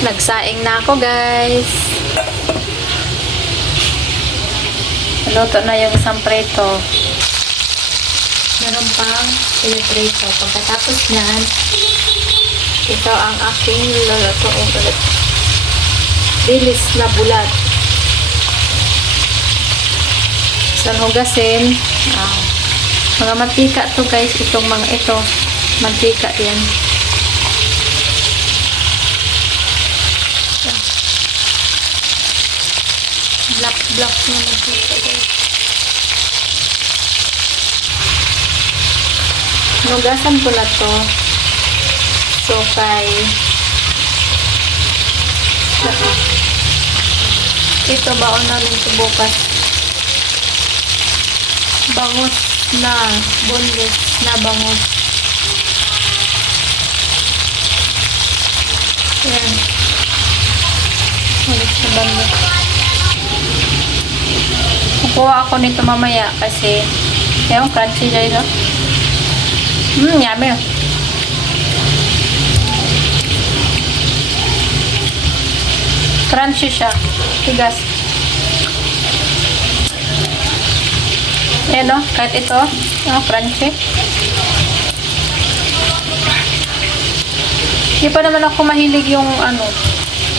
Nagsaing na ako, guys. Luto na yung isang preto. Meron pang piniprito. Pagkatapos nyan, ito ang aking luluto ulit. Dilis na bulat. Isang hugasin. Mga mantika to, guys. Itong mga ito. Mantika yan. Black na mantika, guys. Hugasan ko na to. Sukay. Ito baon namin ito bukas. Bangus na. Boneless na bangus. Ayan. Ulit na bangus. Kukuha ako nito mamaya kasi yung crunchy guys. Yummy. Crunchy siya. Tigas. Ayan o, kahit ito. Crunchy. Hindi pa naman ako mahilig yung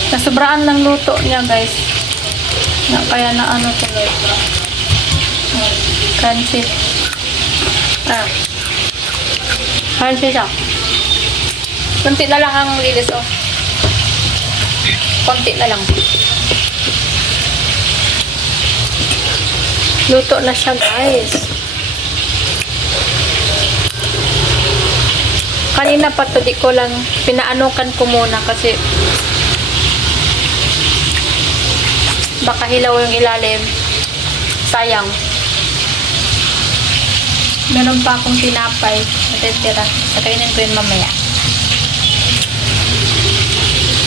nasobraan ng luto niya, guys. Kaya na tuloy. Crunchy. Crunchy siya. Kunti na lang ang lilis, oh. Konti na lang. Luto na siya, guys. Kanina pa to, di ko lang pinaanukan ko muna kasi baka hilaw yung ilalim. Sayang. Meron pa akong tinapay. Natitira. Sakainin ko yun mamaya.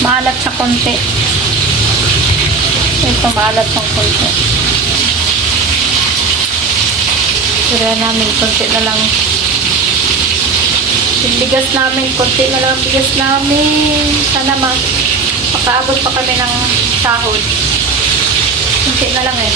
Maalat siya konti. Ito maalat ng konti. Sira namin. Konti na lang. Yung bigas namin. Konti na lang bigas namin. Sana makaabot pa kami ng sahod. Konti na lang eh.